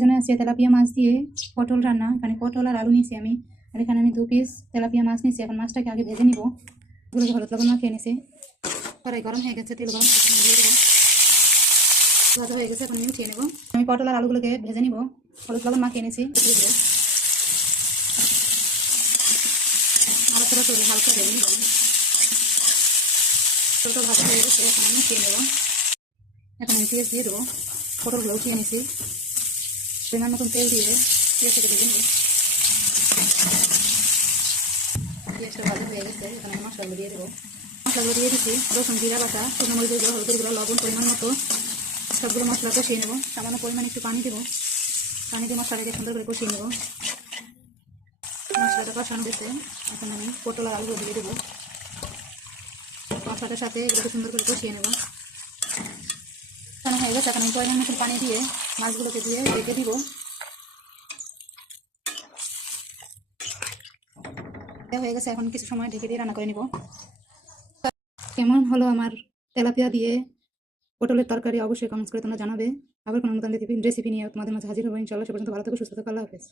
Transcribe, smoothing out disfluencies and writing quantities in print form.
এখানে আছে তেলাপিয়া মাছ দিয়ে পটল রান্না। এখানে পটল আর আলু নিয়েছি আমি, আর এখানে আমি 2 পিস তেলাপিয়া মাছ নিয়েছি। এখন মাছটাকে আগে ভেজে নিব। এগুলোকে হলুদ লবণ মাখিয়ে নিয়েছি। কড়াই গরম হয়ে গেছে, তেল গরম দিয়ে দেবো। ভাজা হয়ে গেছে, এখন আমি উঠিয়ে নেব। আমি পটল আর আলুগুলোকে ভেজে নিব, হলুদ লবণ মাখিয়ে নিয়েছি, দিয়ে দেবো। নাড়াচাড়া করে হালকা ভেজে নিব। পটলটা ভাজা হয়ে গেছে, এখন আমি উঠিয়ে নেব। এখন আমি পেঁয়াজ দিয়ে দেবো। পটলগুলো উঠিয়ে নিয়েছি, পরিমাণ মতন তেল দিয়ে পেঁয়াজটাকে ভেজে নেব। পেঁয়াজটা ভাজা হয়ে গেছে, এখানে আমি মশলাগুলো দিয়ে দেবো। মশলাগুলো দিয়ে দিচ্ছি, রসুন, জিরা বাটা, শুকনো মরিচের গুঁড়ো, হলুদের গুঁড়ো, লবণ পরিমাণ মতো। সবগুলো মশলা কষিয়ে নেব। সামান্য পরিমাণ একটু পানি দেবো। পানি দিয়ে মশলাটাকে সুন্দর করে কষিয়ে নেব। মশলাটা কষানো গেছে, এখন আমি পটল আর আলুগুলো দিয়ে দেবো। মশলাটার সাথে এগুলোকে সুন্দর করে কষিয়ে নেব। কষানো হয়ে গেছে, এখন আমি পরিমাণ মতো পানি দিয়ে মাছগুলোকে দিয়ে ঢেকে দিব। হয়ে গেছে, এখন কিছু সময় ঢেকে দিয়ে রান্না করে নিব। কেমন হলো আমার তেলাপিয়া দিয়ে পটলের তরকারি অবশ্যই কমেন্টস করে তোমরা জানাবে। আবার কোনো নতুন রেসিপি নিয়ে তোমাদের মাঝে হাজির হবো ইনশাআল্লাহ। সে পর্যন্ত ভালো থেকো, সুস্থ থেকো, আল্লাহ হাফেজ।